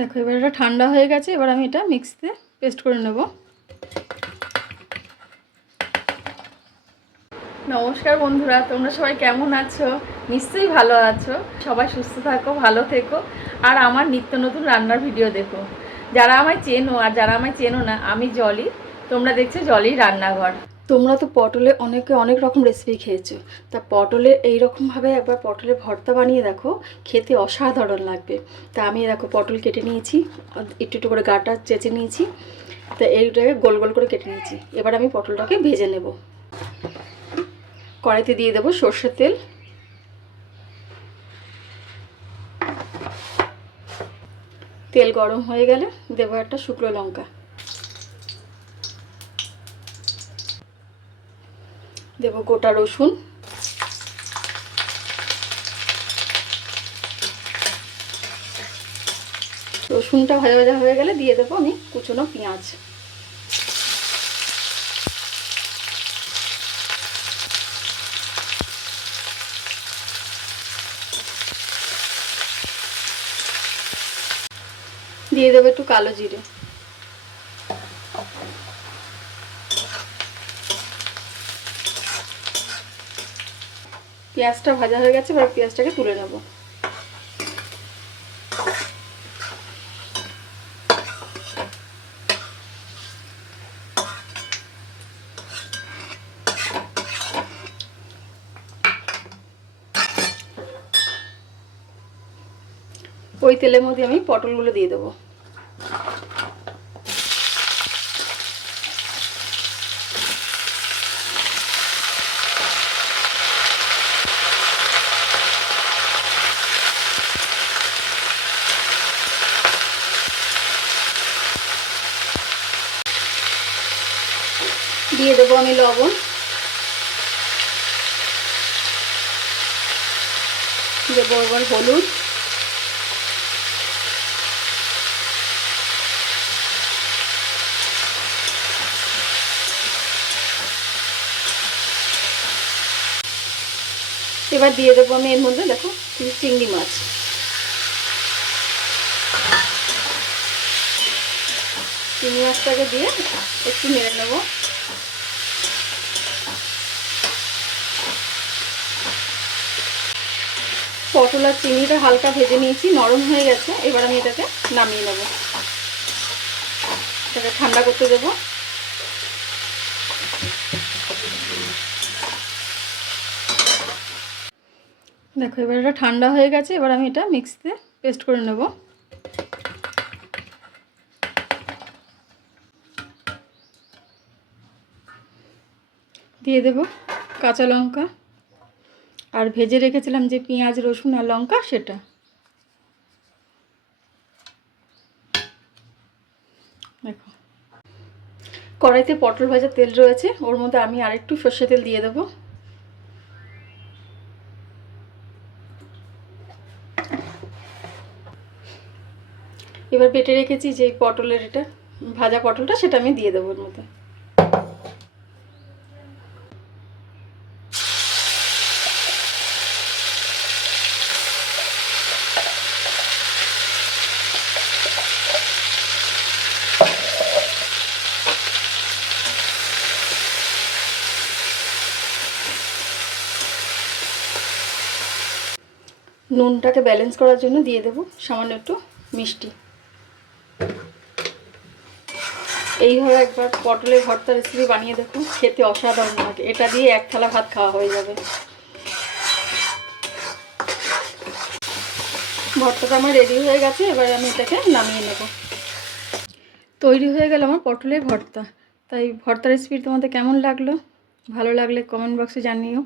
দেখো এবার এটা ঠান্ডা হয়ে গেছে, এবার আমি এটা মিক্সিতে পেস্ট করে নেব। নমস্কার বন্ধুরা, তোমরা সবাই কেমন আছো? নিশ্চয়ই ভালো আছো। সবাই সুস্থ থাকো, ভালো থেকো, আর আমার নিত্য নতুন রান্নার ভিডিও দেখো। যারা আমায় চেনো আর যারা আমায় চেনো না, আমি জলি, তোমরা দেখছো জলির রান্নাঘর। তোমরা তো পটলে অনেকে অনেক রকম রেসিপি খেয়েছো, তা পটলে এইরকমভাবে একবার পটলের ভর্তা বানিয়ে দেখো, খেতে অসাধারণ লাগবে। তা আমি দেখো পটল কেটে নিয়েছি, একটু একটু করে গাটা চেঁচে নিয়েছি, তা এইটাকে গোল গোল করে কেটে নিয়েছি। এবার আমি পটলটাকে ভেজে নেব। কড়াইতে দিয়ে দেবো সর্ষের তেল, তেল গরম হয়ে গেলে দেবো একটা শুকনো লঙ্কা, দেবো গোটা রসুন, রসুনটা ভাজা ভাজা হয়ে গেলে দিয়ে দেবো আমি কুচনো পেঁয়াজ, দিয়ে দেবো একটু কালো জিরে, পেঁয়াজটা ভাজা হয়ে গেছে, এবার পেঁয়াজটাকে তুলে নেব। ওই তেলের মধ্যে আমি পটলগুলো দিয়ে দেবো। দিয়ে দেবো আমি লবণ, দেবো এবার হলুদ, এবার দিয়ে দেবো আমি এর মধ্যে দেখো চিংড়ি মাছ, চিংড়ি মাছটাকে দিয়ে একটু নেড়ে নেব। পটল আর চিংড়িটা হালকা ভেজে নিয়েছি, নরম হয়ে গেছে, এবার আমি এটাকে নামিয়ে নেব, এটাকে ঠান্ডা করতে দেবো। দেখো এবার এটা ঠান্ডা হয়ে গেছে, এবার আমি এটা মিক্সিতে পেস্ট করে নেব। দিয়ে দেব কাঁচা লঙ্কা আর ভেজে রেখেছিলাম যে পেঁয়াজ রসুন আর লঙ্কা, সেটা। দেখো কড়াইতে পটল ভাজা তেল রয়েছে, ওর মধ্যে আমি আরেকটু সর্ষে তেল দিয়ে দেবো। এবার বেটে রেখেছি যে পটলের এটা ভাজা পটলটা, সেটা আমি দিয়ে দেবো ওর মধ্যে। নুনটাকে ব্যালেন্স করার জন্য দিয়ে দেবো সামান্য একটু মিষ্টি। এইভাবে একবার পটলের ভর্তা রেসিপি বানিয়ে দেখো, খেতে অসাধারণ লাগে। এটা দিয়ে এক থালা ভাত খাওয়া হয়ে যাবে। ভর্তাটা আমার রেডি হয়ে গেছে, এবার আমি এটাকে নামিয়ে নেব। তৈরি হয়ে গেল আমার পটলের ভর্তা। তাই ভর্তা রেসিপি তোমাদের কেমন লাগলো? ভালো লাগলে কমেন্ট বক্সে জানিও।